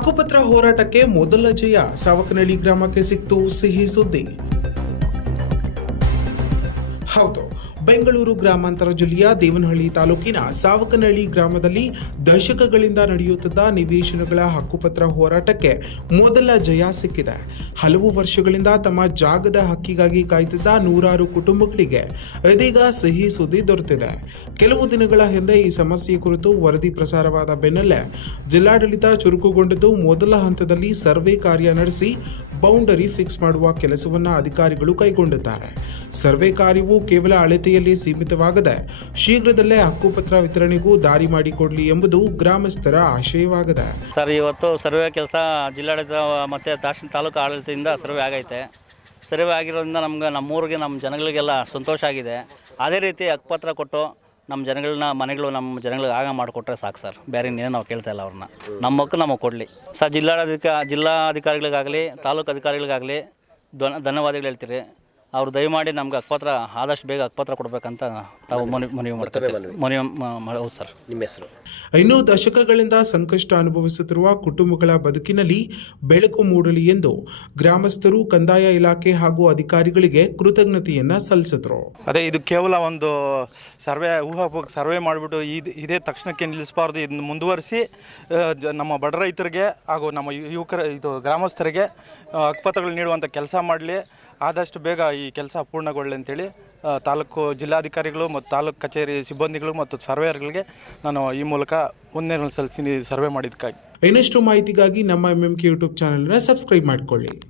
ಹಕ್ಕುಪತ್ರ ಹೋರಾಟಕ್ಕೆ ಮೊದಲ ಜಯ, ಸಾವಕನಹಳ್ಳಿ ಗ್ರಾಮಕ್ಕೆ ಸಿಕ್ತು ಸಿಹಿ ಸುದ್ದಿ. ಹೌದು, ಬೆಂಗಳೂರು ಗ್ರಾಮಾಂತರ ಜಿಲ್ಲೆಯ ದೇವನಹಳ್ಳಿ ತಾಲೂಕಿನ ಸಾವಕನಹಳ್ಳಿ ಗ್ರಾಮದಲ್ಲಿ ದಶಕಗಳಿಂದ ನಡೆಯುತ್ತಿದ್ದ ನಿವೇಶನಗಳ ಹಕ್ಕುಪತ್ರ ಹೋರಾಟಕ್ಕೆ ಮೊದಲ ಜಯ ಸಿಕ್ಕಿದೆ. ಹಲವು ವರ್ಷಗಳಿಂದ ತಮ್ಮ ಜಾಗದ ಹಕ್ಕಿಗಾಗಿ ಕಾಯ್ತಿದ್ದ ನೂರಾರು ಕುಟುಂಬಗಳಿಗೆ ಇದೀಗ ಸಿಹಿ ಸುದ್ದಿ ದೊರೆತಿದೆ. ಕೆಲವು ದಿನಗಳ ಹಿಂದೆ ಈ ಸಮಸ್ಯೆ ಕುರಿತು ವರದಿ ಪ್ರಸಾರವಾದ ಬೆನ್ನಲ್ಲೇ ಜಿಲ್ಲಾಡಳಿತ ಚುರುಕುಗೊಂಡಿದ್ದು ಮೊದಲ ಹಂತದಲ್ಲಿ ಸರ್ವೆ ಕಾರ್ಯ ನಡೆಸಿ ಬೌಂಡರಿ ಫಿಕ್ಸ್ ಮಾಡುವ ಕೆಲಸವನ್ನು ಅಧಿಕಾರಿಗಳು ಕೈಗೊಂಡಿದ್ದಾರೆ. ಸರ್ವೆ ಕಾರ್ಯವು ಕೇವಲ ಅಳತೆಯಲ್ಲಿ ಸೀಮಿತವಾಗದೆ ಶೀಘ್ರದಲ್ಲೇ ಹಕ್ಕುಪತ್ರ ವಿತರಣೆಗೂ ದಾರಿ ಮಾಡಿಕೊಡಲಿ ಎಂಬುದು ಗ್ರಾಮಸ್ಥರ ಆಶಯವಾಗಿದೆ. ಸರ್, ಇವತ್ತು ಸರ್ವೆ ಕೆಲಸ ಜಿಲ್ಲಾಡಳಿತ ಮತ್ತು ತಾಲೂಕು ಆಡಳಿತದಿಂದ ಸರ್ವೆ ಆಗೈತೆ. ಸರ್ವೆ ಆಗಿರೋದ್ರಿಂದ ನಮ್ಮೂರಿಗೆ ನಮ್ಮ ಜನಗಳಿಗೆಲ್ಲ ಸಂತೋಷ ಆಗಿದೆ. ಅದೇ ರೀತಿ ಹಕ್ಕುಪತ್ರ ಕೊಟ್ಟು ನಮ್ಮ ಜನಗಳನ್ನ ನಮ್ಮ ಜನಗಳಿಗೆ ಆಗ ಮಾಡಿಕೊಟ್ರೆ ಸಾಕು ಸರ್. ಬೇರೆ ಇನ್ನೇನು ನಾವು ಕೇಳ್ತಾ ಇಲ್ಲ. ಅವ್ರನ್ನ ನಮ್ಮ ಮಕ್ಕಳು ನಮಗೆ ಕೊಡಲಿ ಸರ್. ಜಿಲ್ಲಾಧಿಕಾರಿಗಳಿಗಾಗಲಿ ತಾಲೂಕು ಅಧಿಕಾರಿಗಳಿಗಾಗಲಿ ಧನ್ಯವಾದಗಳು ಹೇಳ್ತೀರಿ. ಅವರು ದಯಮಾಡಿ ನಮ್ಗೆ ಹಕ್ಕುಪತ್ರ ಆದಷ್ಟು ಬೇಗ ಹಕ್ಕುಪತ್ರ ಕೊಡಬೇಕಂತ ತಾವು ಮನವಿ ಮಾಡ್ತಾರೆ. ಹೌದು ಸರ್. ನಿಮ್ಮ ಹೆಸರು? ಇನ್ನು ದಶಕಗಳಿಂದ ಸಂಕಷ್ಟ ಅನುಭವಿಸುತ್ತಿರುವ ಕುಟುಂಬಗಳ ಬದುಕಿನಲ್ಲಿ ಬೆಳಕು ಮೂಡಲಿ ಎಂದು ಗ್ರಾಮಸ್ಥರು ಕಂದಾಯ ಇಲಾಖೆ ಹಾಗೂ ಅಧಿಕಾರಿಗಳಿಗೆ ಕೃತಜ್ಞತೆಯನ್ನ ಸಲ್ಲಿಸಿದರು. ಅದೇ ಇದು ಕೇವಲ ಒಂದು ಸರ್ವೆ ಮಾಡಿಬಿಟ್ಟು ಇದೇ ತಕ್ಷಣಕ್ಕೆ ನಿಲ್ಲಿಸಬಾರ್ದು. ಇದನ್ನು ಮುಂದುವರಿಸಿ ನಮ್ಮ ಬಡ ರೈತರಿಗೆ ಹಾಗೂ ನಮ್ಮ ಗ್ರಾಮಸ್ಥರಿಗೆ ಹಕ್ಕುಪತ್ರಗಳು ನೀಡುವಂಥ ಕೆಲಸ ಮಾಡಲಿ. ಆದಷ್ಟು ಬೇಗ ಈ ಕೆಲಸ ಪೂರ್ಣಗೊಳ್ಳಲಿ ಅಂತೇಳಿ ತಾಲೂಕು ಜಿಲ್ಲಾಧಿಕಾರಿಗಳು ಮತ್ತು ತಾಲೂಕು ಕಚೇರಿ ಸಿಬ್ಬಂದಿಗಳು ಮತ್ತು ಸರ್ವೇಯರ್ಗಳಿಗೆ ನಾನು ಈ ಮೂಲಕ ಒಂದನೇ ಸಲ್ಲಿಸಿ ಸರ್ವೆ ಮಾಡಿದ್ದಕ್ಕಾಗಿ. ಇನ್ನಷ್ಟು ಮಾಹಿತಿಗಾಗಿ ನಮ್ಮ MMK ಯೂಟ್ಯೂಬ್ ಚಾನೆಲ್ನ ಸಬ್ಸ್ಕ್ರೈಬ್ ಮಾಡಿಕೊಳ್ಳಿ.